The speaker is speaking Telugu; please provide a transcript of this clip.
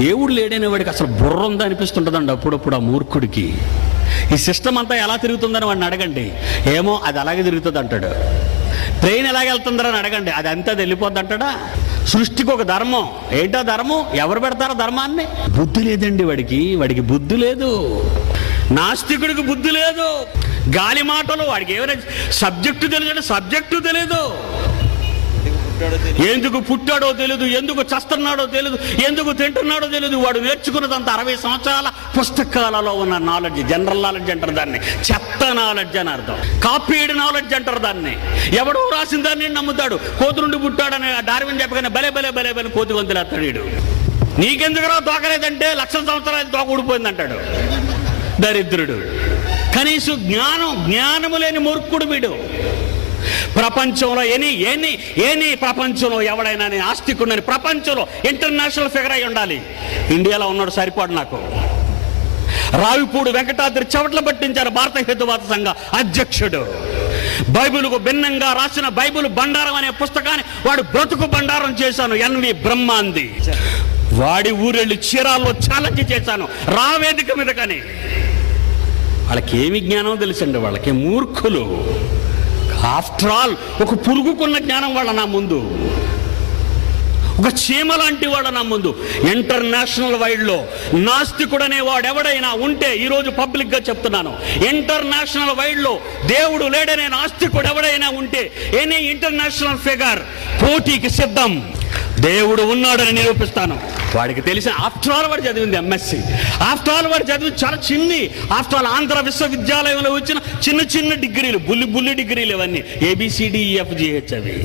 దేవుడు లేడనే వాడికి అసలు బుర్ర ఉందా అనిపిస్తుంటుందండి అప్పుడప్పుడు ఆ మూర్ఖుడికి. ఈ సిస్టమ్ అంతా ఎలా తిరుగుతుందని వాడిని అడగండి, ఏమో అది అలాగే తిరుగుతుంది అంటాడు. ట్రైన్ ఎలాగెళ్తుందని అడగండి, అది అంతా వెళ్ళిపోద్ది అంటాడా. సృష్టికి ఒక ధర్మం, ఏంటో ధర్మం, ఎవరు పెడతారో ధర్మాన్ని? బుద్ధి లేదండి వాడికి బుద్ధి లేదు. నాస్తికుడికి బుద్ధి లేదు. గాలి మాటలు, వాడికి ఏమైనా సబ్జెక్టు తెలియదు, సబ్జెక్టు తెలియదు. ఎందుకు పుట్టాడో తెలియదు, ఎందుకు చస్తున్నాడో తెలియదు, ఎందుకు తింటున్నాడో తెలియదు. వాడు నేర్చుకున్నదంతా 60 సంవత్సరాల పుస్తకాలలో ఉన్న నాలెడ్జ్. జనరల్ నాలెడ్జ్ అంటారు దాన్ని, చెత్త నాలెడ్జ్ అని అర్థం. కాపీడ్ నాలెడ్జ్ అంటారు దాన్ని. ఎవడో రాసిన దాన్ని నమ్ముతాడు. కోతి నుండి పుట్టాడని డార్విన్ చెప్పగానే భలే భలే భలే భలే కోతి వంతులేస్తాడు వీడు. నీకెందుకురా తోకలేదంటే 1,00,000 సంవత్సరాలు తోక ఊడిపోయింది అంటాడు దరిద్రుడు. కనీసం జ్ఞానము లేని మూర్ఖుడు వీడు. ప్రపంచంలో ఎనీ ప్రపంచంలో ఎవడైనా ఆస్తికున్నని ప్రపంచంలో ఇంటర్నేషనల్ ఫిగర్ అయి ఉండాలి. ఇండియాలో ఉన్నాడు సరిపోడు నాకు. రావిపూడి వెంకటాద్రి చెవట్ల పట్టించారు భారత హేతువాద సంఘ అధ్యక్షుడు. బైబిల్కు భిన్నంగా రాసిన బైబిల్ బండారం అనే పుస్తకాన్ని వాడు బ్రతుకు బండారం చేశాను. ఎన్వి బ్రహ్మాంది వాడి ఊరెళ్ళి చీరాల్లో ఛాలెంజ్ చేశాను రా వేదిక మీద. కానీ వాళ్ళకి ఏమి జ్ఞానం తెలుసండి, వాళ్ళకి మూర్ఖులు. ఆఫ్టర్ ఆల్ ఒక పురుగుకున్న జ్ఞానం వాళ్ళ నా ముందు, ఒక చీమ లాంటి వాడు నా ముందు. ఇంటర్నేషనల్ వైడ్లో నాస్తికుడనే వాడు ఎవడైనా ఉంటే, ఈరోజు పబ్లిక్గా చెప్తున్నాను, ఇంటర్నేషనల్ వైడ్లో దేవుడు లేడనే నాస్తికుడు ఎవడైనా ఉంటే, ఎనీ ఇంటర్నేషనల్ ఫిగర్ పోటీకి సిద్ధం. దేవుడు ఉన్నాడని నిరూపిస్తాను. వాడికి తెలిసిన ఆఫ్టర్ ఆల్ వాడు చదివింది ఎంఎస్సి. ఆఫ్టర్ ఆల్ వాడు చదివి చాలా చిన్ని. ఆఫ్టర్ ఆల్ ఆంధ్ర విశ్వవిద్యాలయంలో వచ్చిన చిన్న డిగ్రీలు, బుల్లి డిగ్రీలు, ఇవన్నీ ABCDEFGH అవి.